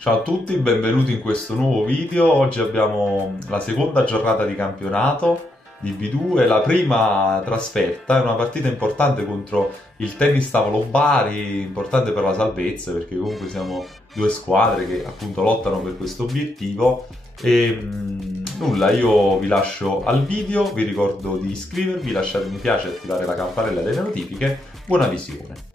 Ciao a tutti, benvenuti in questo nuovo video. Oggi abbiamo la seconda giornata di campionato di B2 e la prima trasferta. È una partita importante contro il Tennis Tavolo Bari, importante per la salvezza perché comunque siamo due squadre che appunto lottano per questo obiettivo. E nulla, io vi lascio al video, vi ricordo di iscrivervi, lasciate mi piace e attivare la campanella delle notifiche. Buona visione!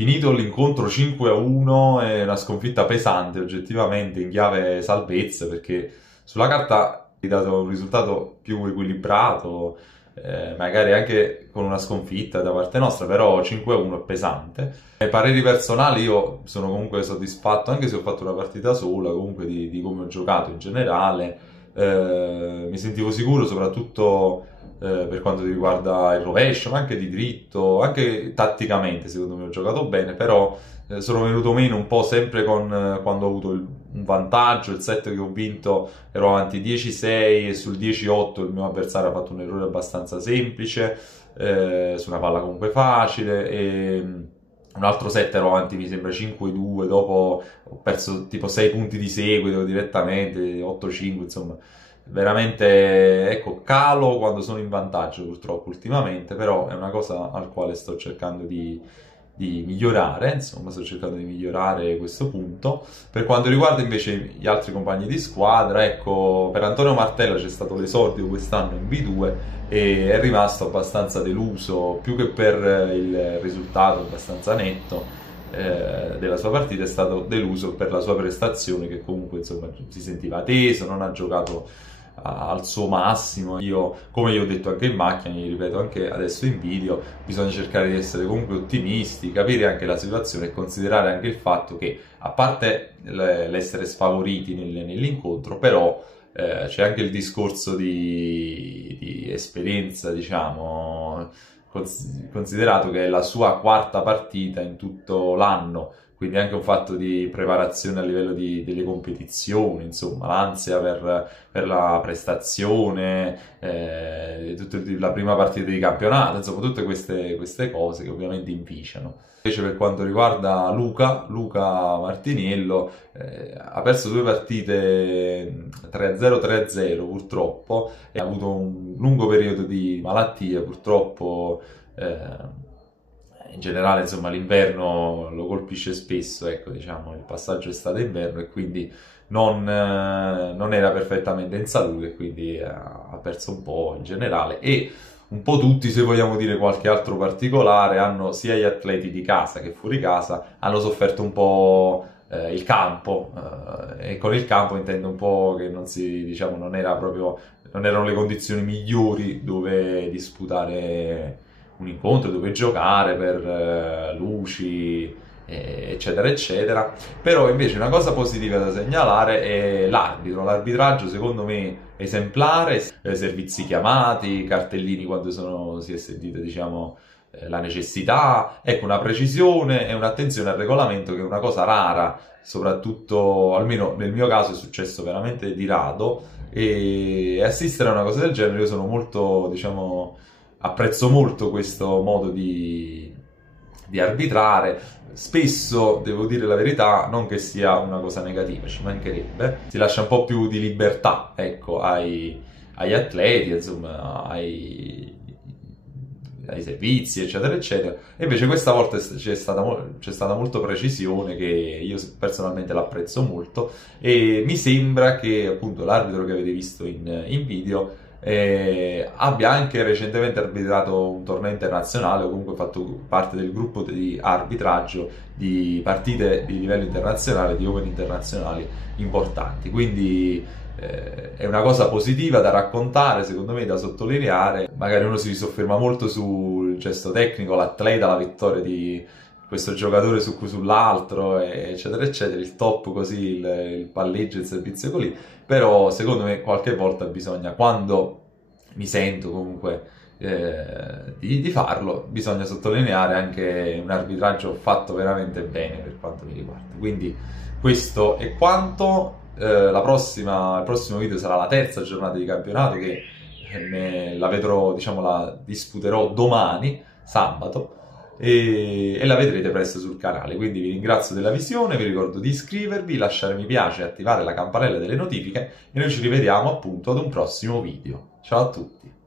finito l'incontro 5-1, è una sconfitta pesante oggettivamente in chiave salvezza, perché sulla carta è dato un risultato più equilibrato, magari anche con una sconfitta da parte nostra, però 5-1 è pesante. Pareri personali, io sono comunque soddisfatto, anche se ho fatto una partita sola, comunque di come ho giocato in generale. Mi sentivo sicuro soprattutto per quanto riguarda il rovescio, ma anche di dritto, anche tatticamente secondo me ho giocato bene, però sono venuto meno un po' sempre quando ho avuto un vantaggio, il set che ho vinto ero avanti 10-6 e sul 10-8 il mio avversario ha fatto un errore abbastanza semplice, su una palla comunque facile, e un altro set ero avanti mi sembra 5-2, dopo ho perso tipo 6 punti di seguito direttamente, 8-5, insomma veramente, ecco, calo quando sono in vantaggio purtroppo ultimamente, però è una cosa al quale sto cercando di migliorare, insomma sto cercando di migliorare questo punto. Per quanto riguarda invece gli altri compagni di squadra, ecco, per Antonio Martella c'è stato l'esordio quest'anno in B2 e è rimasto abbastanza deluso, più che per il risultato abbastanza netto della sua partita, è stato deluso per la sua prestazione, che comunque insomma si sentiva teso, non ha giocato al suo massimo. Io, come gli ho detto anche in macchina, gli ripeto anche adesso in video, bisogna cercare di essere comunque ottimisti, capire anche la situazione e considerare anche il fatto che, a parte l'essere sfavoriti nell'incontro, però c'è anche il discorso di esperienza, diciamo, considerato che è la sua quarta partita in tutto l'anno, quindi anche un fatto di preparazione a livello delle competizioni, insomma, l'ansia per la prestazione, la prima partita di campionato, insomma, tutte queste cose che ovviamente inficiano. Invece per quanto riguarda Luca Martiniello, ha perso 2 partite 3-0, 3-0 purtroppo, e ha avuto un lungo periodo di malattie, purtroppo. In generale, insomma, l'inverno lo colpisce spesso, ecco, diciamo, il passaggio estate-inverno, e quindi non era perfettamente in salute, quindi ha perso un po' in generale, e un po' tutti, se vogliamo dire qualche altro particolare, hanno, sia gli atleti di casa che fuori casa, hanno sofferto un po' il campo, e con il campo intendo un po' che diciamo, non erano le condizioni migliori dove disputare un incontro, dove giocare, per luci, eccetera eccetera. Però invece una cosa positiva da segnalare è l'arbitraggio, secondo me esemplare, servizi chiamati, cartellini quando si è sentita, diciamo, la necessità, ecco, una precisione e un'attenzione al regolamento, che è una cosa rara, soprattutto, almeno nel mio caso, è successo veramente di rado, e assistere a una cosa del genere io sono molto, diciamo, apprezzo molto questo modo di arbitrare. Spesso, devo dire la verità, non che sia una cosa negativa, ci mancherebbe, si lascia un po' più di libertà, ecco, agli atleti, insomma, ai servizi, eccetera, eccetera. E invece questa volta c'è stata molto precisione, che io personalmente l'apprezzo molto, e mi sembra che appunto l'arbitro che avete visto in video abbia anche recentemente arbitrato un torneo internazionale, o comunque fatto parte del gruppo di arbitraggio di partite di livello internazionale, di open internazionali importanti, quindi è una cosa positiva da raccontare, secondo me, da sottolineare. Magari uno si sofferma molto sul gesto tecnico, l'atleta, la vittoria di questo giocatore sull'altro, eccetera eccetera, il top così, il palleggio, il servizio così, però secondo me qualche volta bisogna, quando mi sento comunque di farlo, bisogna sottolineare anche un arbitraggio fatto veramente bene per quanto mi riguarda. Quindi questo è quanto. Il prossimo video sarà la terza giornata di campionato, che la disputerò domani, sabato, e la vedrete presto sul canale. Quindi vi ringrazio della visione, vi ricordo di iscrivervi, lasciare mi piace e attivare la campanella delle notifiche, e noi ci rivediamo appunto ad un prossimo video. Ciao a tutti!